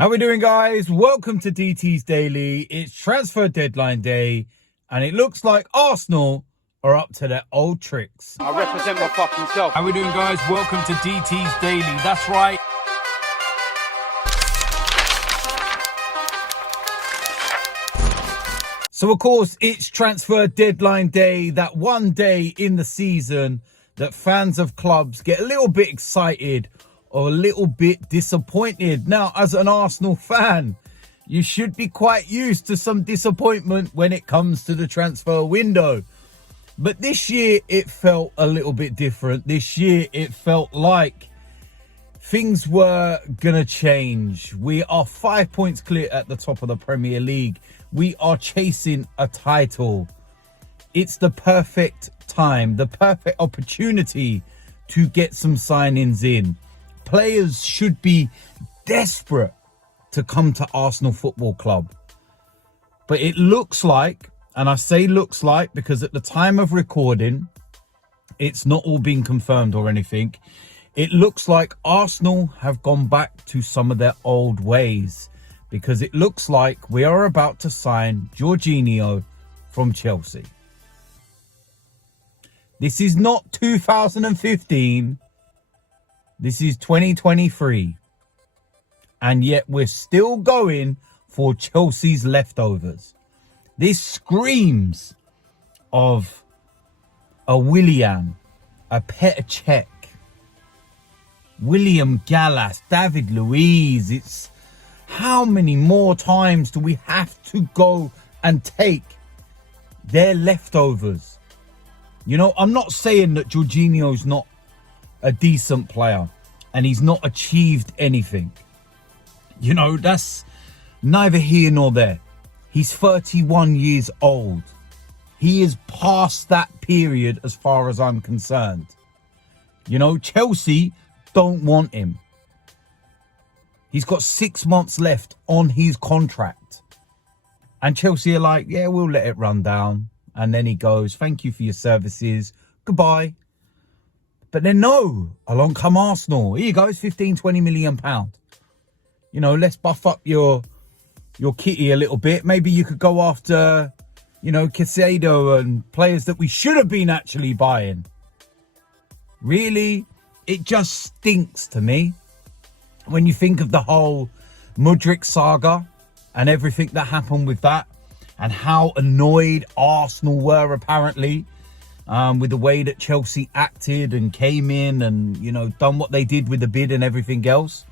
How we doing, guys? Welcome to DT's Daily. It's transfer deadline day, and it looks like Arsenal are up to their old tricks. I represent my fucking self. How we doing, guys? Welcome to DT's Daily. That's right. So, of course, it's transfer deadline day, that one day in the season that fans of clubs get a little bit excited or a little bit disappointed. Now, as an Arsenal fan, you should be quite used to some disappointment when it comes to the transfer window. But this year, it felt a little bit different. This year, it felt like things were going to change. We are 5 points clear at the top of the Premier League. We are chasing a title. It's the perfect time, the perfect opportunity to get some signings in. Players should be desperate to come to Arsenal Football Club. But it looks like, and I say looks like because at the time of recording, it's not all been confirmed or anything. It looks like Arsenal have gone back to some of their old ways, because it looks like we are about to sign Jorginho from Chelsea. This is not 2015. This is 2023. And yet we're still going for Chelsea's leftovers. This screams of a Willian, a Petr Cech, William Gallas, David Luiz. It's how many more times do we have to go and take their leftovers? You know, I'm not saying that Jorginho's not a decent player and he's not achieved anything. You know, that's neither here nor there. He's 31 years old. He is past that period as far as I'm concerned. You know, Chelsea don't want him. He's got 6 months left on his contract. And Chelsea are like, yeah, we'll let it run down. And then he goes, thank you for your services. Goodbye. But then no, along come Arsenal. Here you go, it's 15, 20 million pounds. You know, let's buff up your kitty a little bit. Maybe you could go after, you know, Caicedo and players that we should have been actually buying. Really, it just stinks to me when you think of the whole Mudryk saga and everything that happened with that, and how annoyed Arsenal were apparently with the way that Chelsea acted and came in and, you know, done what they did with the bid and everything else.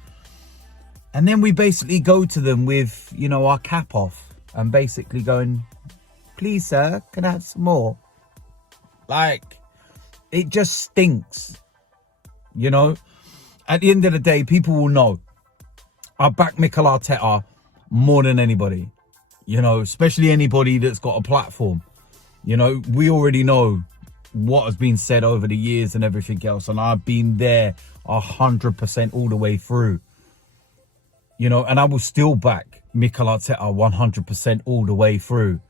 And then we basically go to them with, you know, our cap off and basically going, please, sir, can I have some more? Like, it just stinks. You know, at the end of the day, people will know I back Mikel Arteta more than anybody, you know, especially anybody that's got a platform. You know, we already know what has been said over the years and everything else. And I've been there 100% all the way through, you know, and I will still back Mikel Arteta 100% all the way through.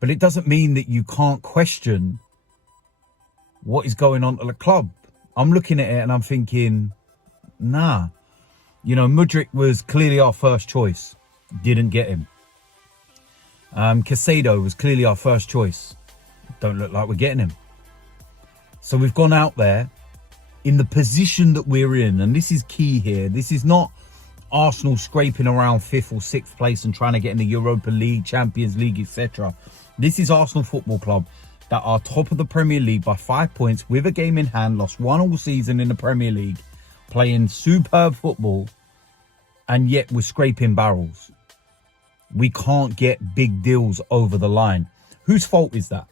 But it doesn't mean that you can't question what is going on at the club. I'm looking at it and I'm thinking, nah. You know, Mudryk was clearly our first choice. Didn't get him. Caicedo was clearly our first choice. Don't look like we're getting him. So we've gone out there in the position that we're in. And this is key here. This is not Arsenal scraping around 5th or 6th place and trying to get in the Europa League, Champions League, etc. This is Arsenal Football Club that are top of the Premier League by 5 points with a game in hand, lost one all season in the Premier League, playing superb football, and yet we're scraping barrels. We can't get big deals over the line. Whose fault is that?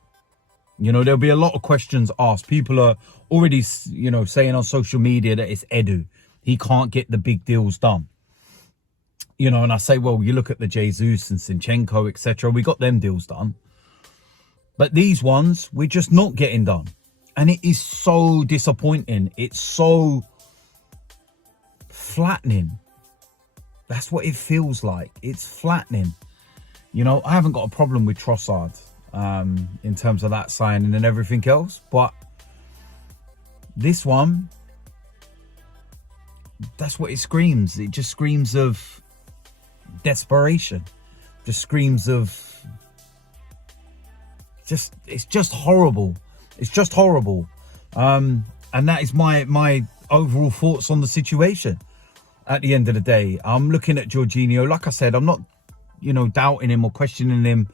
You know, there'll be a lot of questions asked. People are already, you know, saying on social media that it's Edu. He can't get the big deals done. You know, and I say, well, you look at the Jesus and Zinchenko, etc. We got them deals done. But these ones, we're just not getting done. And it is so disappointing. It's so flattening. That's what it feels like. It's flattening. You know, I haven't got a problem with Trossard in terms of that signing and everything else. But this one, that's what it screams. It just screams of desperation. Just screams of it's just horrible. It's just horrible. And that is my overall thoughts on the situation. At the end of the day, I'm looking at Jorginho. Like I said, I'm not, doubting him or questioning him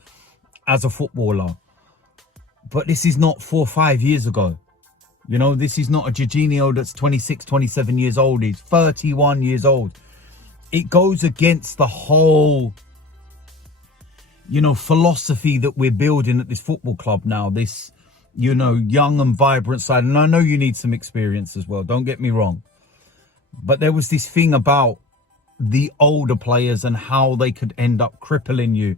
as a footballer. But this is not 4 or 5 years ago. This is not a Jorginho that's 26, 27 years old. He's 31 years old. It goes against the whole, philosophy that we're building at this football club now. This, young and vibrant side. And I know you need some experience as well. Don't get me wrong. But there was this thing about the older players and how they could end up crippling you.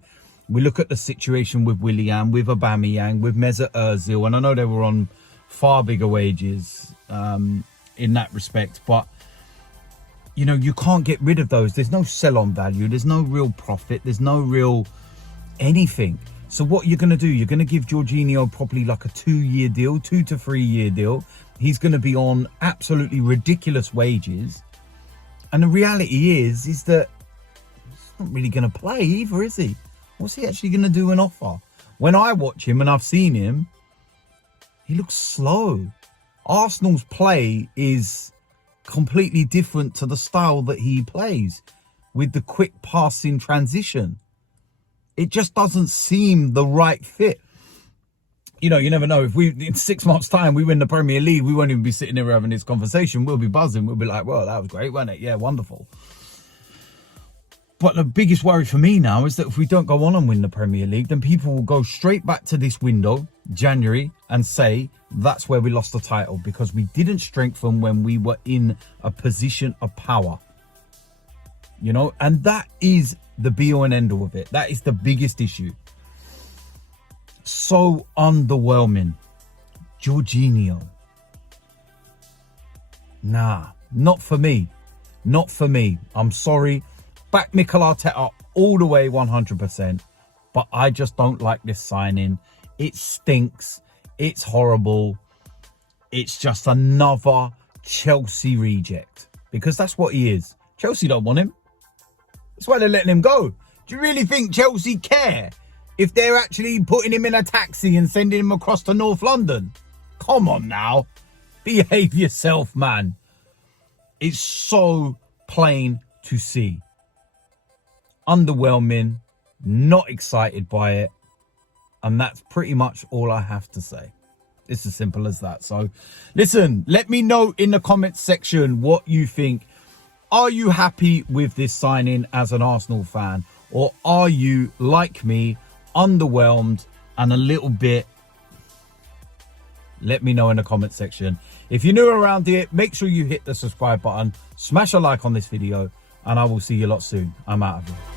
We look at the situation with Willian, with Aubameyang, with Mesut Ozil, and I know they were on far bigger wages in that respect. But, you can't get rid of those. There's no sell-on value. There's no real profit. There's no real anything. So what you're going to do, you're going to give Jorginho probably like a 2-year deal, 2 to 3 year deal. He's going to be on absolutely ridiculous wages. And the reality is that he's not really going to play either, is he? What's he actually going to do an offer? When I watch him and I've seen him, he looks slow. Arsenal's play is completely different to the style that he plays with the quick passing transition. It just doesn't seem the right fit. You never know. If in 6 months' time, we win the Premier League, we won't even be sitting here having this conversation. We'll be buzzing. We'll be like, well, that was great, wasn't it? Yeah, wonderful. But the biggest worry for me now is that if we don't go on and win the Premier League, then people will go straight back to this window, January, and say that's where we lost the title because we didn't strengthen when we were in a position of power. And that is the be-all and end-all of it. That is the biggest issue. So underwhelming. Jorginho. Nah, not for me. Not for me. I'm sorry. Back Mikel Arteta all the way 100%. But I just don't like this signing. It stinks. It's horrible. It's just another Chelsea reject. Because that's what he is. Chelsea don't want him. That's why they're letting him go. Do you really think Chelsea care if they're actually putting him in a taxi and sending him across to North London? Come on now. Behave yourself, man. It's so plain to see. Underwhelming. Not excited by it. And that's pretty much all I have to say. It's as simple as that. So, listen, let me know in the comments section what you think. Are you happy with this signing as an Arsenal fan? Or are you, like me, underwhelmed and a little bit? Let me know in the comment section. If you're new around here, make sure you hit the subscribe button. Smash a like on this video. And I will see you lot soon. I'm out of here.